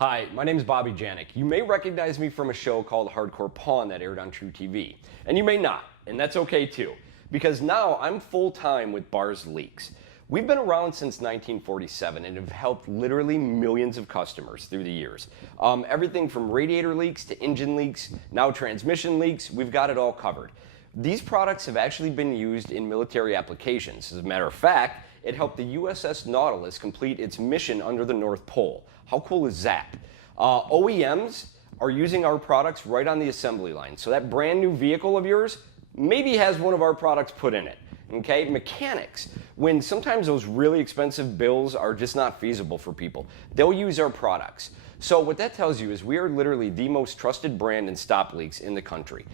Hi, my name is Bobby Janik. You may recognize me from a show called Hardcore Pawn that aired on True TV. And you may not, and that's okay too, because now I'm full-time with Bars Leaks. We've been around since 1947 and have helped literally millions of customers through the years. Everything from radiator leaks to engine leaks, now transmission leaks, we've got it all covered. These products have actually been used in military applications. As a matter of fact, it helped the USS Nautilus complete its mission under the North Pole. How cool is that? OEMs are using our products right on the assembly line. So that brand new vehicle of yours maybe has one of our products put in it. Okay, mechanics, when sometimes those really expensive bills are just not feasible for people, they'll use our products. So what that tells you is we are literally the most trusted brand in stop leaks in the country.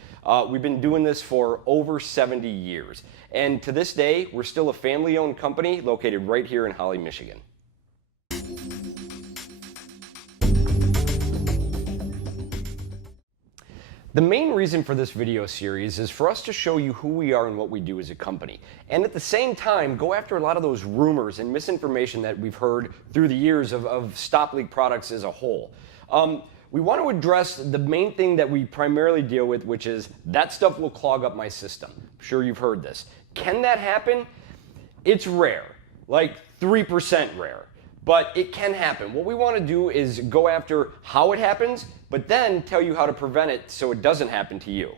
We've been doing this for over 70 years. And to this day, we're still a family-owned company located right here in Holly, Michigan. The main reason for this video series is for us to show you who we are and what we do as a company. And at the same time, go after a lot of those rumors and misinformation that we've heard through the years of stop leak products as a whole. We want to address the main thing that we primarily deal with, which is that stuff will clog up my system. I'm sure you've heard this. Can that happen? It's rare, like 3% rare. But it can happen. What we want to do is go after how it happens, but then tell you how to prevent it so it doesn't happen to you.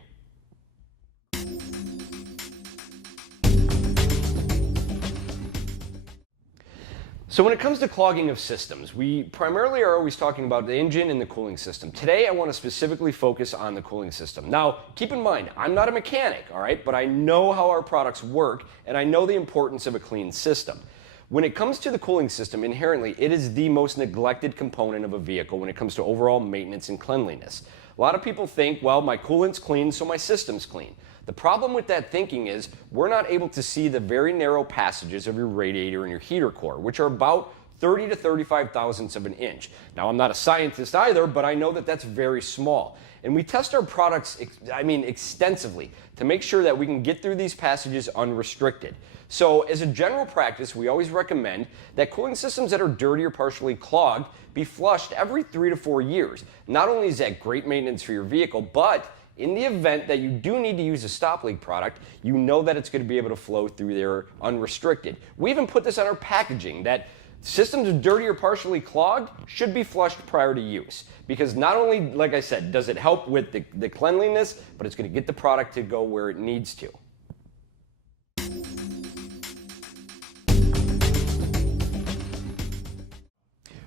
So when it comes to clogging of systems, we primarily are always talking about the engine and the cooling system. Today, I want to specifically focus on the cooling system. Now, keep in mind, I'm not a mechanic, all right, but I know how our products work, and I know the importance of a clean system. When it comes to the cooling system, inherently, it is the most neglected component of a vehicle when it comes to overall maintenance and cleanliness. A lot of people think, well, my coolant's clean, so my system's clean. The problem with that thinking is we're not able to see the very narrow passages of your radiator and your heater core, which are about 30 to 35 thousandths of an inch. Now, I'm not a scientist either, but I know that that's very small. And we test our products, extensively to make sure that we can get through these passages unrestricted. So as a general practice, we always recommend that cooling systems that are dirty or partially clogged be flushed every 3 to 4 years. Not only is that great maintenance for your vehicle, but in the event that you do need to use a stop leak product, you know that it's going to be able to flow through there unrestricted. We even put this on our packaging that systems dirty or partially clogged should be flushed prior to use, because not only, like I said, does it help with the cleanliness, but it's going to get the product to go where it needs to.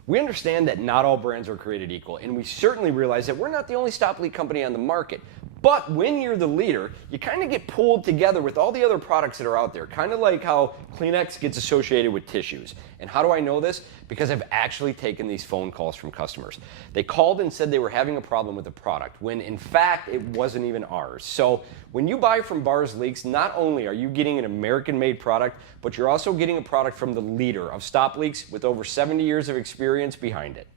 We understand that not all brands are created equal, and we certainly realize that we're not the only stop leak company on the market. But when you're the leader, you kind of get pulled together with all the other products that are out there, kind of like how Kleenex gets associated with tissues. And how do I know this? Because I've actually taken these phone calls from customers. They called and said they were having a problem with the product, when in fact it wasn't even ours. So when you buy from Bars Leaks, not only are you getting an American-made product, but you're also getting a product from the leader of stop leaks with over 70 years of experience behind it.